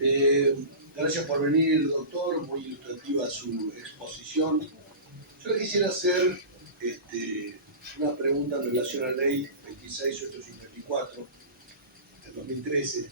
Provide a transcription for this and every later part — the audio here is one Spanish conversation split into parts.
Eh, Gracias por venir, doctor, muy ilustrativa su exposición. Yo le quisiera hacer una pregunta en relación a la ley 26854 del 2013,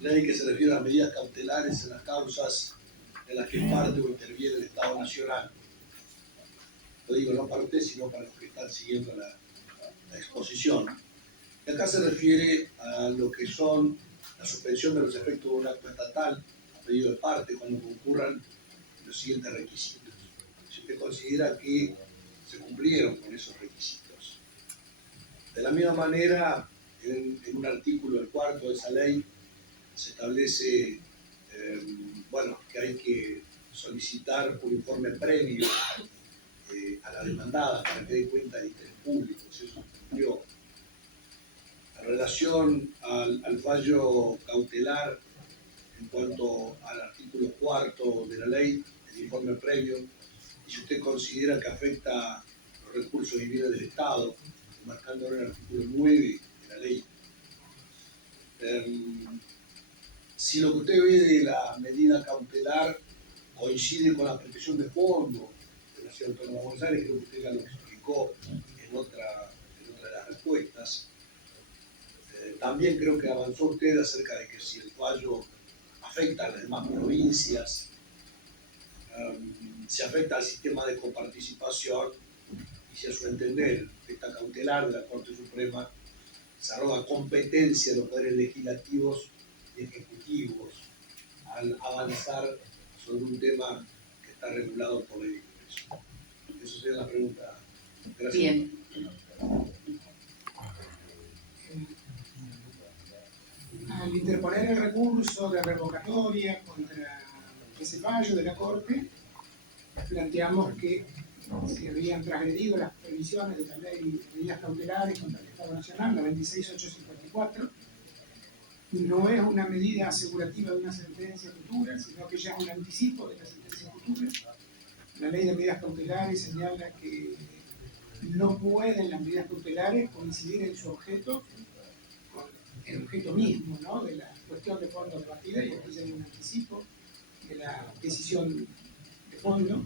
ley que se refiere a las medidas cautelares en las causas en las que parte o interviene el Estado Nacional. Lo digo no para usted, sino para los que están siguiendo la exposición. Y acá se refiere a lo que son la suspensión de los efectos de un acto estatal a pedido de parte cuando concurran los siguientes requisitos. Si usted considera que se cumplieron con esos requisitos. De la misma manera, en un artículo del cuarto de esa ley se establece que hay que solicitar un informe previo a la demandada para que dé cuenta del interés público, si eso se cumplió. En relación al fallo cautelar en cuanto al artículo cuarto de la ley, el informe previo, y si usted considera que afecta los recursos y bienes del Estado, marcando ahora el artículo 9 de la ley. Si lo que usted ve de la medida cautelar coincide con la protección de fondo de la Ciudad Autónoma de Buenos Aires, creo que usted ya lo explicó en otra de las respuestas. También creo que avanzó usted acerca de que si el fallo afecta a las demás provincias, si afecta al sistema de coparticipación, y si a su entender esta cautelar de la Corte Suprema se arroga competencia de los poderes legislativos y ejecutivos al avanzar sobre un tema que está regulado por ley de Congreso. Eso sería la pregunta. Gracias. Bien. Al interponer el recurso de revocatoria contra ese fallo de la Corte, planteamos que se habían transgredido las previsiones de la ley de medidas cautelares contra el Estado Nacional, la 26854. No es una medida asegurativa de una sentencia futura, sino que ya es un anticipo de la sentencia futura. La ley de medidas cautelares señala que no pueden las medidas cautelares coincidir en su objeto con el objeto mismo, ¿no?, de la cuestión de fondo debatida, y aquí ya hay un anticipo de la decisión de fondo.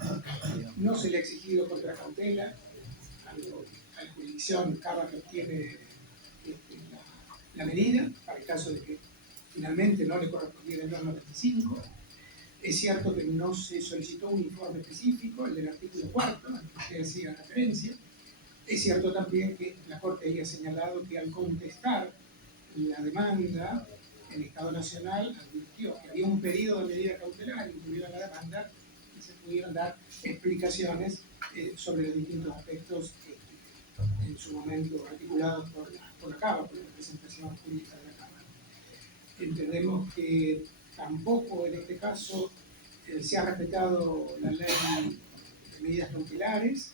No se le ha exigido contracautela a la jurisdicción cada que obtiene la medida, para el caso de que finalmente no le correspondiera el 295. Es cierto que no se solicitó un informe específico, el del artículo 4, al que usted hacía referencia. Es cierto también que la Corte había señalado que al contestar la demanda, el Estado Nacional advirtió que había un pedido de medida cautelar incluido en la demanda y se pudieron dar explicaciones sobre los distintos aspectos en su momento articulados por la Cámara, por la representación jurídica de la Cámara. Entendemos que tampoco en este caso se ha respetado la ley de medidas cautelares.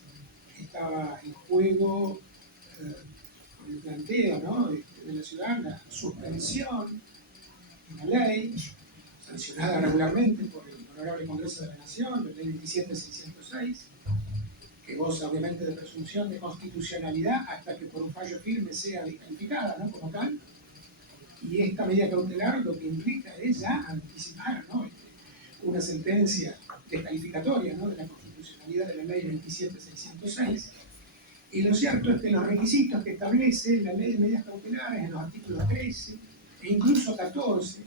Estaba en juego con el planteo, ¿no?, de la ciudad, la suspensión de la ley, sancionada regularmente por el Honorable Congreso de la Nación, la ley 27606, que goza obviamente de presunción de constitucionalidad hasta que por un fallo firme sea descalificada, ¿no?, como tal. Y esta medida cautelar lo que implica es ya anticipar, ¿no?, una sentencia descalificatoria, ¿no?, de la constitucionalidad de la ley 27606. Y lo cierto es que los requisitos que establece la ley de medidas cautelares en los artículos 13 e incluso 14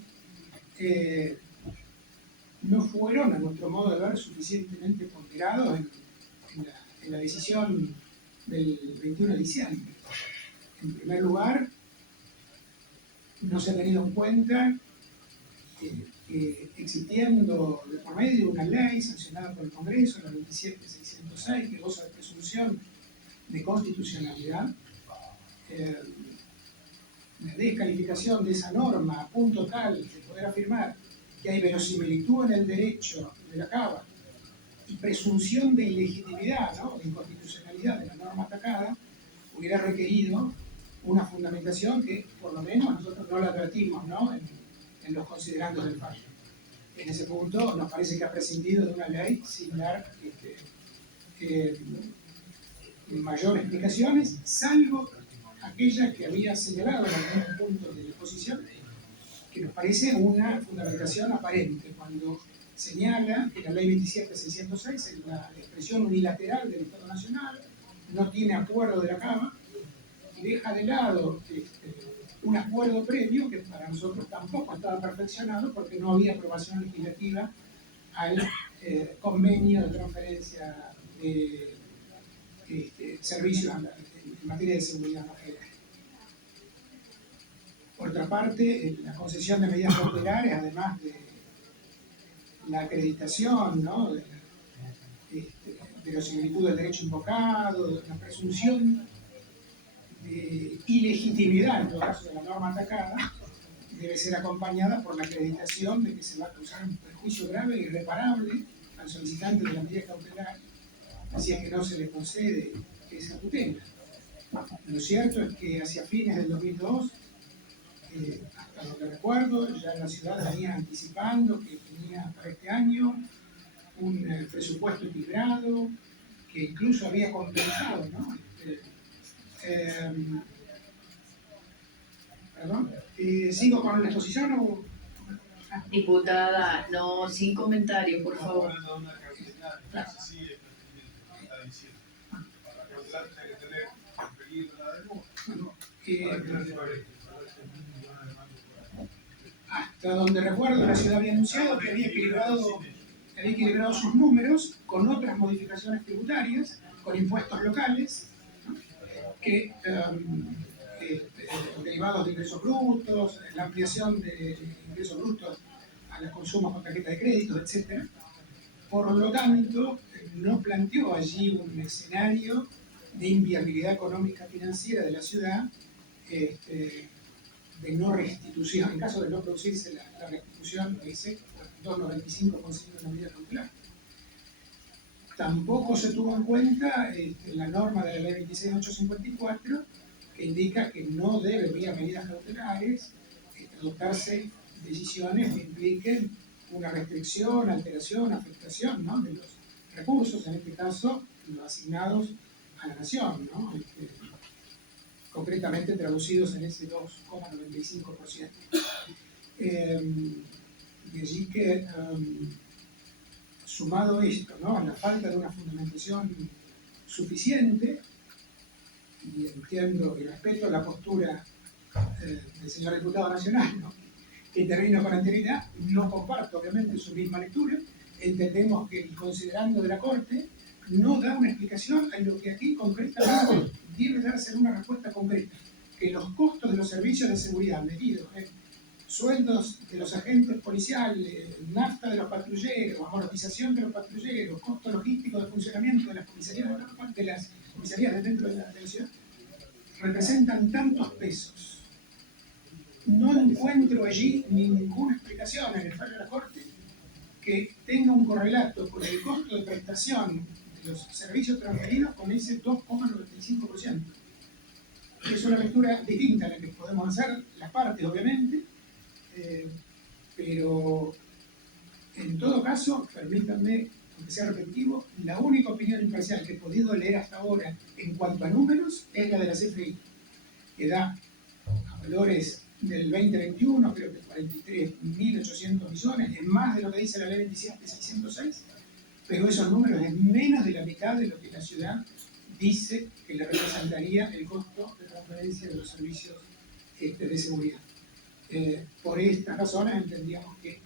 no fueron, a nuestro modo de ver, suficientemente ponderados en la decisión del 21 de diciembre. En primer lugar, no se ha tenido en cuenta que existiendo de por medio una ley sancionada por el Congreso, la 27606, que goza de presunción de constitucionalidad, la descalificación de esa norma a punto tal de poder afirmar que hay verosimilitud en el derecho de la Cámara y presunción de ilegitimidad, ¿no?, de inconstitucionalidad de la norma atacada, hubiera requerido una fundamentación que por lo menos nosotros no la advertimos, ¿no?, en los considerandos del fallo. En ese punto nos parece que ha prescindido de una ley sin dar mayores explicaciones, salvo aquellas que había señalado en algún punto de la exposición, que nos parece una fundamentación aparente cuando señala que la ley 27.606 es la expresión unilateral del Estado Nacional, no tiene acuerdo de la Cámara y deja de lado un acuerdo previo que para nosotros tampoco estaba perfeccionado porque no había aprobación legislativa al convenio de transferencia de servicios en materia de seguridad nacional. Por otra parte, la concesión de medidas cautelares, además de la acreditación, ¿no?, de verosimilitud del derecho invocado, de la presunción de ilegitimidad, en todo caso de la norma atacada, debe ser acompañada por la acreditación de que se va a causar un perjuicio grave e irreparable al solicitante de la medida cautelar, así es que no se le concede esa tutela. Lo cierto es que hacia fines del 2002, hasta donde recuerdo, ya la ciudad venía anticipando que tenía para este año un presupuesto equilibrado, que incluso había compensado, ¿no? Perdón, ¿sigo con la exposición o...? Diputada, no, sin comentario, por favor. Hasta donde recuerdo, la ciudad había anunciado que había equilibrado sus números con otras modificaciones tributarias, con impuestos locales, ¿no?, que derivados de ingresos brutos, la ampliación de ingresos brutos a los consumos con tarjeta de crédito, etc. Por lo tanto, no planteó allí un escenario de inviabilidad económica financiera de la ciudad, de no restitución, en caso de no producirse la restitución de ese 2.95% de la medida cautelar. Tampoco se tuvo en cuenta la norma de la ley 26.854, que indica que no debe, vía medidas cautelares, adoptarse decisiones que impliquen una restricción, alteración, afectación, ¿no?, de los recursos, en este caso los asignados a la nación, ¿no?, concretamente traducidos en ese 2,95%. De allí que, sumado esto, ¿no?, a la falta de una fundamentación suficiente, y entiendo y respeto la postura del señor diputado nacional, ¿no?, que intervino con anterioridad, no comparto obviamente su misma lectura. Entendemos que el considerando de la Corte no da una explicación a lo que aquí concretamente debe darse una respuesta concreta, que los costos de los servicios de seguridad medidos en sueldos de los agentes policiales, nafta de los patrulleros, amortización de los patrulleros, costo logístico de funcionamiento de las comisarías de dentro de la ciudad, representan tantos pesos. No encuentro allí ninguna explicación en el fallo de la Corte que tenga un correlato con el costo de prestación de los servicios transferidos con ese 2,95%. Es una lectura distinta a la que podemos hacer las partes, obviamente, pero en todo caso, permítanme, aunque sea repetitivo, la única opinión imparcial que he podido leer hasta ahora en cuanto a números es la de la CFI, que da a valores del 2021, creo que 43.800 millones, es más de lo que dice la ley 27.606, pero esos números es menos de la mitad de lo que la ciudad dice que le representaría el costo de transferencia de los servicios de seguridad. Por estas razones entendíamos que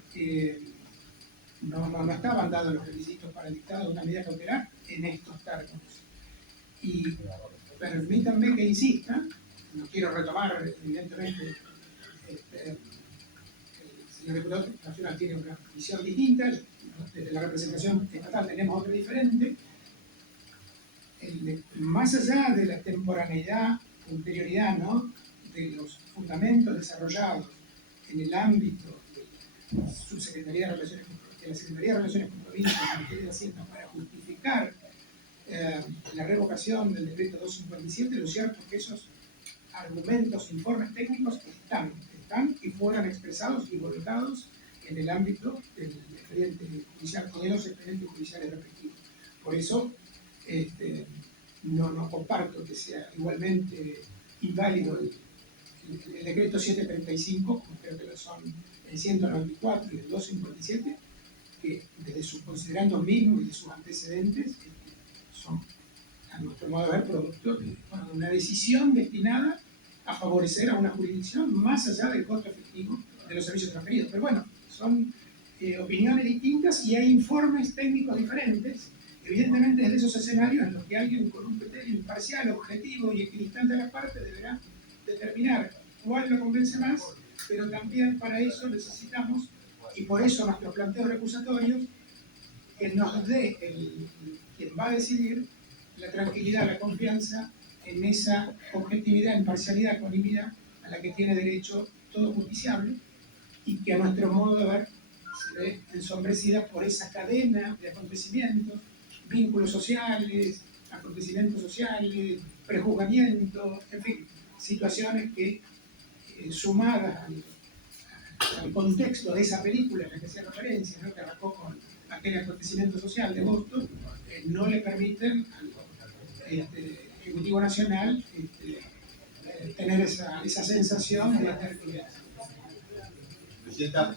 no estaban dados los requisitos para el dictado de una medida cautelar en estos términos. Y permítanme que insista, no quiero retomar evidentemente, el señor diputado nacional tiene una visión distinta, desde la representación estatal tenemos otra diferente. Más allá de la temporaneidad, ulterioridad, ¿no?, de los fundamentos desarrollados en el ámbito de la Subsecretaría de Relaciones con Provincias en materia de Hacienda para justificar la revocación del decreto 257, lo cierto es que esos argumentos, informes técnicos están y fueron expresados y volcados en el ámbito del expediente judicial o de los expedientes judiciales respectivos. Por eso, no comparto que sea igualmente inválido el decreto 735, como creo que lo son el 194 y el 257, que desde sus considerandos mismos y de sus antecedentes son, a nuestro modo de ver, producto de una decisión destinada a favorecer a una jurisdicción más allá del costo efectivo de los servicios transferidos. Pero bueno, son opiniones distintas y hay informes técnicos diferentes. Evidentemente, desde esos escenarios en los que alguien con un criterio imparcial, objetivo y equidistante de la parte deberá determinar cuál lo convence más, pero también para eso necesitamos, y por eso nuestros planteos recusatorios, que nos dé quien va a decidir la tranquilidad, la confianza en esa objetividad, imparcialidad, ecuanimidad a la que tiene derecho todo justiciable y que a nuestro modo de ver se ve ensombrecida por esa cadena de acontecimientos, vínculos sociales, acontecimientos sociales, prejuzgamientos, en fin, situaciones que sumadas al contexto de esa película en la que hacía referencia, ¿no?, que arrancó con aquel acontecimiento social de Boston, no le permiten al Ejecutivo Nacional tener esa sensación de tener que... Presidenta,